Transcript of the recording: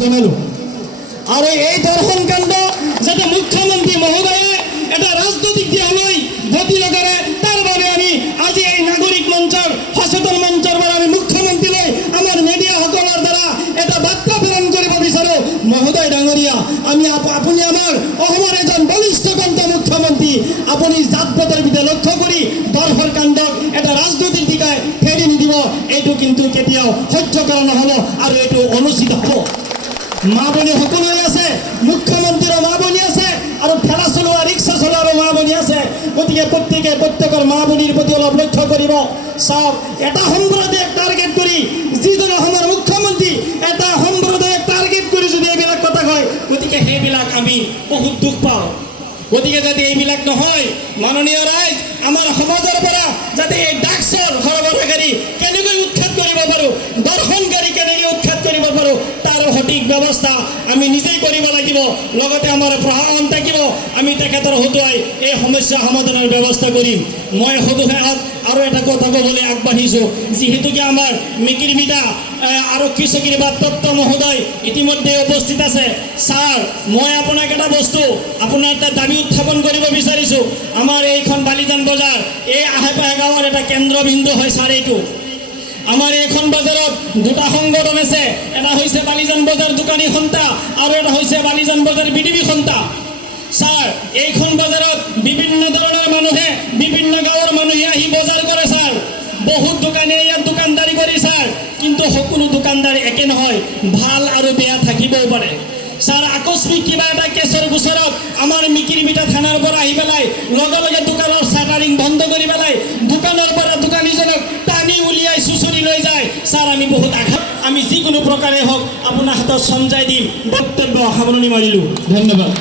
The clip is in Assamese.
জনালো। আৰ এই দৰ্শন কাণ্ড যাতে মুখ্যমন্ত্ৰী মহোদয়ে এটা ৰাজনৈতিক দিয়ে নয় গতি নকৰে তাৰ বাবে আমি আজি এই নাগৰিক মঞ্চৰ সচেতন মঞ্চৰ পৰা আমি মুখ্যমন্ত্ৰীলৈ আমাৰ মিডিয়াসকলৰ দ্বাৰা এটা বাৰ্তা প্ৰেৰণ কৰিব বিচাৰোঁ। মহোদয় ডাঙৰীয়া, আমি আপুনি আমাৰ অসমৰ এজন বলিষ্ঠ কণ্ঠ মুখ্যমন্ত্ৰী, আপুনি জাতপাতৰ বিধে লক্ষ্য কৰি দৰ্শন কাণ্ডক এটা ৰাজনৈতিক দিশে ফেৰি নিদিব। এইটো কিন্তু কেতিয়াও সহ্য কৰা নহ'ব আৰু এইটো অনুচিত হ'ব। মা বনি সকলোৱে আছে, মুখ্যমন্ত্ৰীৰো মা বনি আছে আৰু ঠেলা চলোৱা ৰিক্সা চলোৱাৰো মা বনি আছে। গতিকে প্ৰত্যেকৰ মা বনিৰ প্ৰতি অলপ লক্ষ্য কৰিব। চাওক, এটা সম্প্ৰদায়ক টাৰ্গেট কৰি যিজন অসমৰ মুখ্যমন্ত্ৰী এটা সম্প্ৰদায়ক টাৰ্গেট কৰি যদি এইবিলাক কথা কয়, গতিকে সেইবিলাক আমি বহুত দুখ পাওঁ। গতিকে যাতে এইবিলাক নহয়, মাননীয় ৰাইজ, আমাৰ সমাজৰ পৰা যাতে এই ড্ৰাগছৰ সৰবৰাহকাৰী কেনেকৈ উৎখাত কৰিব পাৰোঁ, দৰ্শনকাৰী কেনেকৈ উৎখাত কৰিব পাৰোঁ, তাৰ সঠিক ব্যৱস্থা আমি নিজেই কৰিব লাগিব। লগতে আমাৰ প্ৰশাসন থাকিব, আমি তেখেতৰ হতুৱাই এই সমস্যা সমাধানৰ ব্যৱস্থা কৰিম। মই সদুশেষত আৰু এটা কথা ক'বলৈ আগবাঢ়িছোঁ। যিহেতুকে আমাৰ মিকিৰমিতা আৰক্ষী চকীৰ ভাৰপ্ৰাপ্ত মহোদয় ইতিমধ্যে উপস্থিত আছে। ছাৰ, মই আপোনাক এটা বস্তু, আপোনাৰ এটা দাবী উত্থাপন কৰিব বিচাৰিছোঁ। আমাৰ এইখন বালিজান বজাৰ এই আশে পাশে গাঁৱৰ এটা কেন্দ্ৰবিন্দু হয় ছাৰ। এইটো আমাৰ এইখন বজাৰত দুটা সংগঠন আছে, এটা হৈছে বালিজান বজাৰ দোকানী সন্থা আৰু এটা হৈছে বালিজান বজাৰ বিডিবি সন্থা। ছাৰ, এইখন বজাৰত বিভিন্ন ধৰণৰ মানুহে, বিভিন্ন গাঁৱৰ মানুহে আহি বজাৰ কৰে ছাৰ। বহুত দোকানীয়ে ইয়াত দোকানদাৰী কৰি ছাৰ, কিন্তু সকলো দোকানদাৰ একে নহয়, ভাল আৰু বেয়া থাকিবও পাৰে। ছাৰ, আকস্মিক কিবা এটা কেছৰ গোচৰত আমাৰ মিকিৰমিতা থানাৰ পৰা আহি পেলাই লগে লগে দোকানৰ চাটাৰিং বন্ধ কৰি পেলাই দোকানৰ পৰা দোকানীজনক টানি উলিয়াই চুচৰি লৈ যায়। ছাৰ, আমি বহুত আঘাত, আমি যিকোনো প্ৰকাৰে হওক আপোনাৰ হাতত চমজাই দিম। বক্তব্য সামৰণি মাৰিলোঁ। ধন্যবাদ।